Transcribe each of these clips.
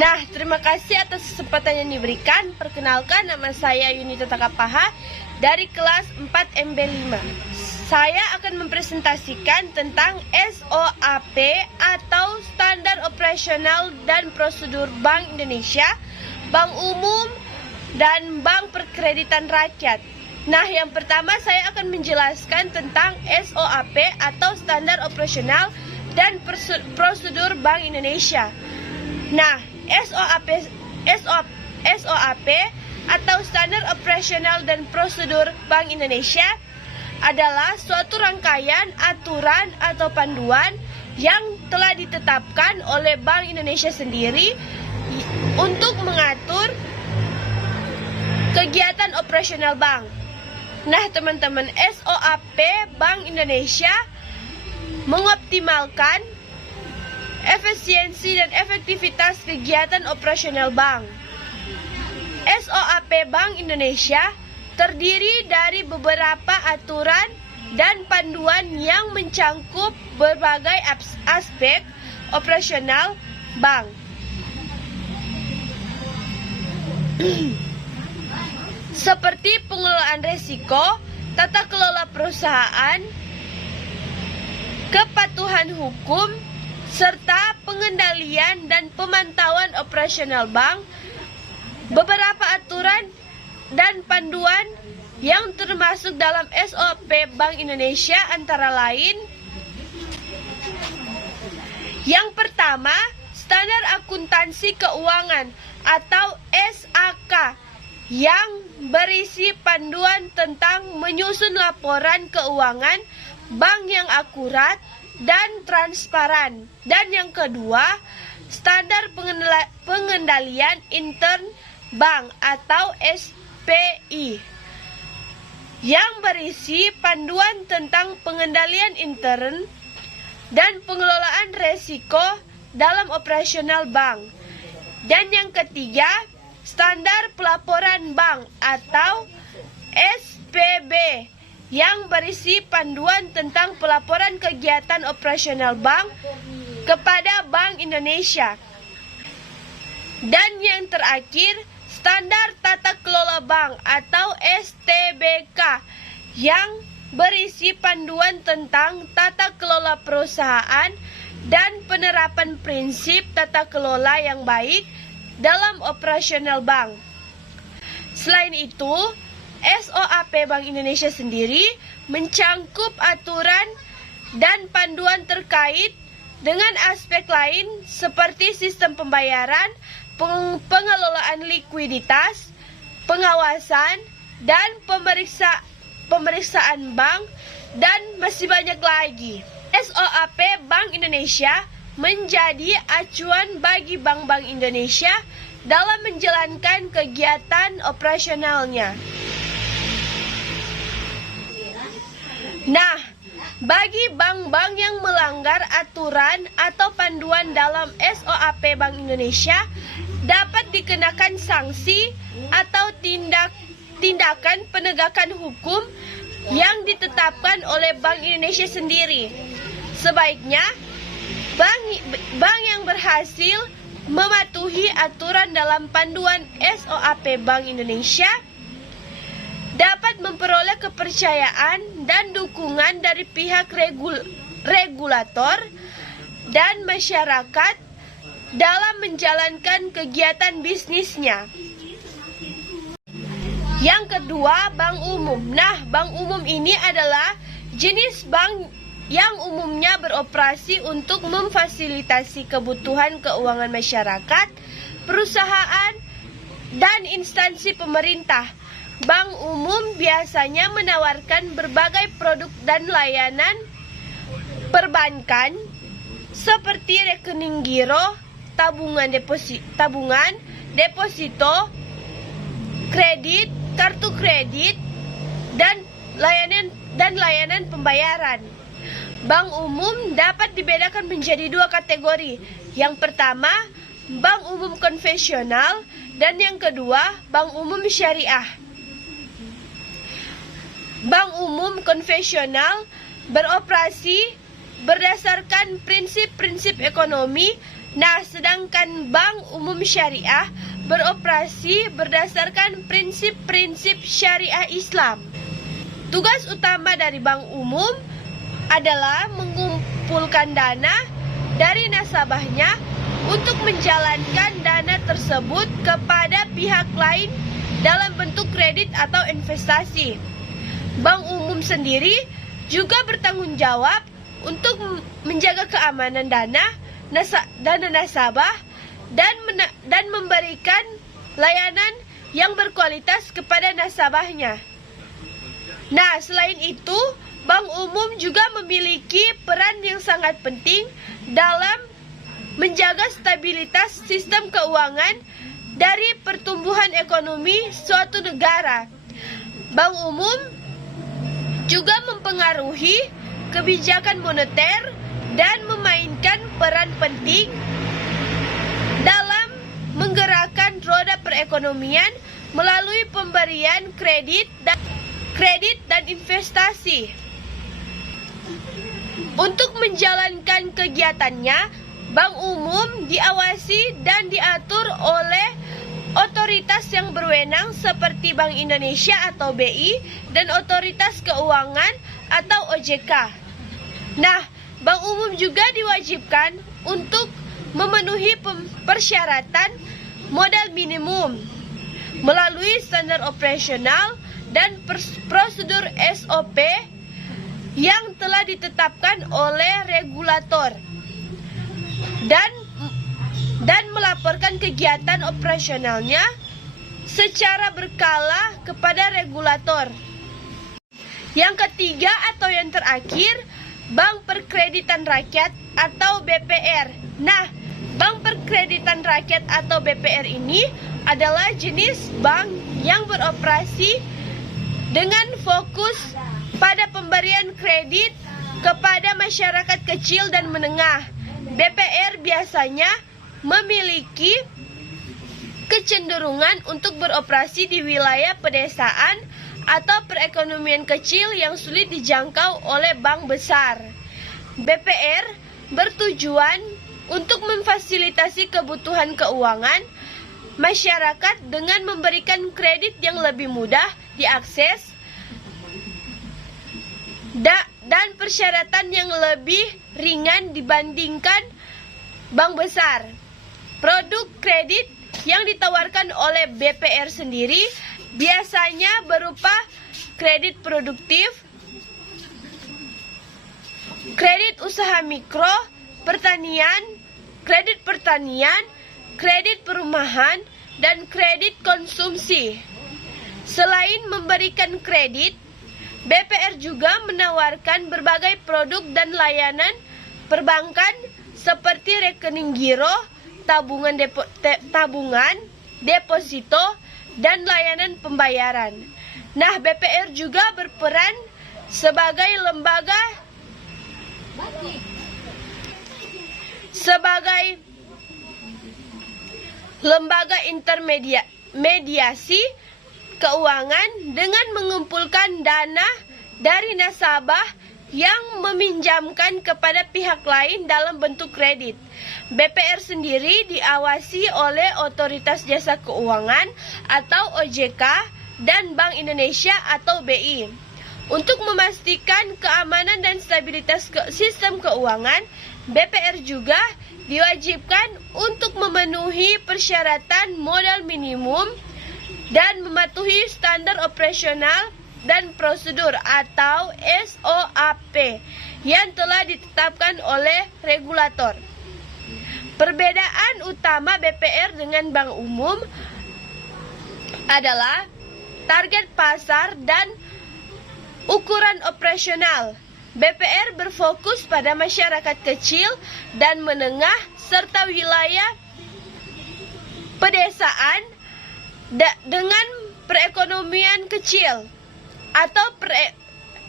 Nah, terima kasih atas kesempatan yang diberikan. Perkenalkan, nama saya Yunita Takapaha dari kelas 4 MB5. Saya akan mempresentasikan tentang SOAP atau Standar Operasional dan Prosedur Bank Indonesia, Bank Umum, dan Bank Perkreditan Rakyat. Nah, yang pertama saya akan menjelaskan tentang SOAP atau Standar Operasional dan Prosedur Bank Indonesia. Nah, SOAP atau Standar Operasional dan Prosedur Bank Indonesia adalah suatu rangkaian aturan atau panduan yang telah ditetapkan oleh Bank Indonesia sendiri untuk mengatur kegiatan operasional bank. Nah, teman-teman, SOAP Bank Indonesia mengoptimalkan efisiensi dan efektivitas kegiatan operasional bank. SOAP Bank Indonesia terdiri dari beberapa aturan dan panduan yang mencangkup berbagai aspek operasional bank. Seperti pengelolaan risiko, tata kelola perusahaan, kepatuhan hukum, serta pengendalian dan pemantauan operasional bank. Beberapa aturan dan panduan yang termasuk dalam SOP Bank Indonesia antara lain: yang pertama, Standar Akuntansi Keuangan atau SAK yang berisi panduan tentang menyusun laporan keuangan bank yang akurat dan transparan. Dan yang kedua, Standar Pengendalian Intern Bank atau SPI yang berisi panduan tentang pengendalian intern dan pengelolaan resiko dalam operasional bank. Dan yang ketiga, Standar Pelaporan Bank atau SPB yang berisi panduan tentang pelaporan kegiatan operasional bank kepada Bank Indonesia. Dan yang terakhir, Standar Tata Kelola Bank atau STBK yang berisi panduan tentang tata kelola perusahaan dan penerapan prinsip tata kelola yang baik dalam operasional bank. Selain itu, SOAP Bank Indonesia sendiri mencangkup aturan dan panduan terkait dengan aspek lain seperti sistem pembayaran, pengelolaan likuiditas, pengawasan, dan pemeriksaan bank, dan masih banyak lagi. SOAP Bank Indonesia menjadi acuan bagi bank-bank Indonesia dalam menjalankan kegiatan operasionalnya. Nah, bagi bank-bank yang melanggar aturan atau panduan dalam SOAP Bank Indonesia dapat dikenakan sanksi atau tindakan penegakan hukum yang ditetapkan oleh Bank Indonesia sendiri. Sebaiknya, bank yang berhasil mematuhi aturan dalam panduan SOAP Bank Indonesia dapat memperoleh kepercayaan dan dukungan dari pihak regulator dan masyarakat dalam menjalankan kegiatan bisnisnya. Yang kedua, bank umum. Nah, bank umum ini adalah jenis bank yang umumnya beroperasi untuk memfasilitasi kebutuhan keuangan masyarakat, perusahaan, dan instansi pemerintah. Bank umum biasanya menawarkan berbagai produk dan layanan perbankan seperti rekening giro, tabungan deposito, kredit, kartu kredit, dan layanan pembayaran. Bank umum dapat dibedakan menjadi dua kategori. Yang pertama, bank umum konvensional, dan yang kedua, bank umum syariah. Bank umum konvensional beroperasi berdasarkan prinsip-prinsip ekonomi Nah, sedangkan Bank Umum Syariah beroperasi berdasarkan prinsip-prinsip syariah Islam. Tugas utama dari Bank Umum adalah mengumpulkan dana dari nasabahnya untuk menjalankan dana tersebut kepada pihak lain dalam bentuk kredit atau investasi. Bank Umum sendiri juga bertanggung jawab untuk menjaga keamanan dana nasabah dan memberikan layanan yang berkualitas kepada nasabahnya. Nah, selain itu, Bank Umum juga memiliki peran yang sangat penting dalam menjaga stabilitas sistem keuangan dari pertumbuhan ekonomi suatu negara. Bank Umum juga mempengaruhi kebijakan moneter dan memainkan peran penting dalam menggerakkan roda perekonomian melalui pemberian kredit dan investasi. Untuk menjalankan kegiatannya, Bank Umum diawasi dan diatur oleh otoritas yang berwenang seperti Bank Indonesia atau BI dan Otoritas Keuangan atau OJK. Nah, Bank Umum juga diwajibkan untuk memenuhi persyaratan modal minimum melalui standar operasional dan prosedur SOP yang telah ditetapkan oleh regulator dan melaporkan kegiatan operasionalnya secara berkala kepada regulator. Yang ketiga atau yang terakhir, Bank Perkreditan Rakyat atau BPR. Nah, Bank Perkreditan Rakyat atau BPR ini adalah jenis bank yang beroperasi dengan fokus pada pemberian kredit kepada masyarakat kecil dan menengah. BPR biasanya memiliki kecenderungan untuk beroperasi di wilayah pedesaan atau perekonomian kecil yang sulit dijangkau oleh bank besar. BPR bertujuan untuk memfasilitasi kebutuhan keuangan masyarakat dengan memberikan kredit yang lebih mudah diakses dan persyaratan yang lebih ringan dibandingkan bank besar. Produk kredit yang ditawarkan oleh BPR sendiri biasanya berupa kredit produktif, kredit usaha mikro, kredit pertanian, kredit perumahan, dan kredit konsumsi. Selain memberikan kredit, BPR juga menawarkan berbagai produk dan layanan perbankan seperti rekening giro, tabungan, deposito, dan layanan pembayaran. Nah, BPR juga berperan sebagai lembaga intermediasi keuangan dengan mengumpulkan dana dari nasabah yang meminjamkan kepada pihak lain dalam bentuk kredit. BPR sendiri diawasi oleh Otoritas Jasa Keuangan atau OJK dan Bank Indonesia atau BI. Untuk memastikan keamanan dan stabilitas sistem keuangan, BPR juga diwajibkan untuk memenuhi persyaratan modal minimum dan mematuhi standar operasional dan prosedur atau SOAP yang telah ditetapkan oleh regulator. Perbedaan utama BPR dengan Bank Umum adalah target pasar dan ukuran operasional. BPR berfokus pada masyarakat kecil dan menengah serta wilayah pedesaan dengan perekonomian kecil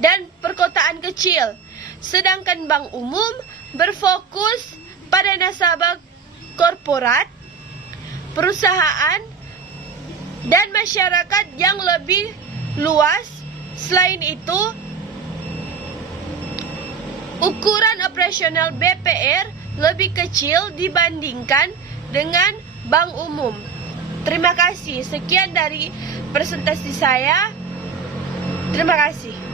dan perkotaan kecil. Sedangkan Bank Umum berfokus pada nasabah korporat, perusahaan, dan masyarakat yang lebih luas. Selain itu, ukuran operasional BPR lebih kecil dibandingkan dengan bank umum. Terima kasih. Sekian dari presentasi saya. Terima kasih.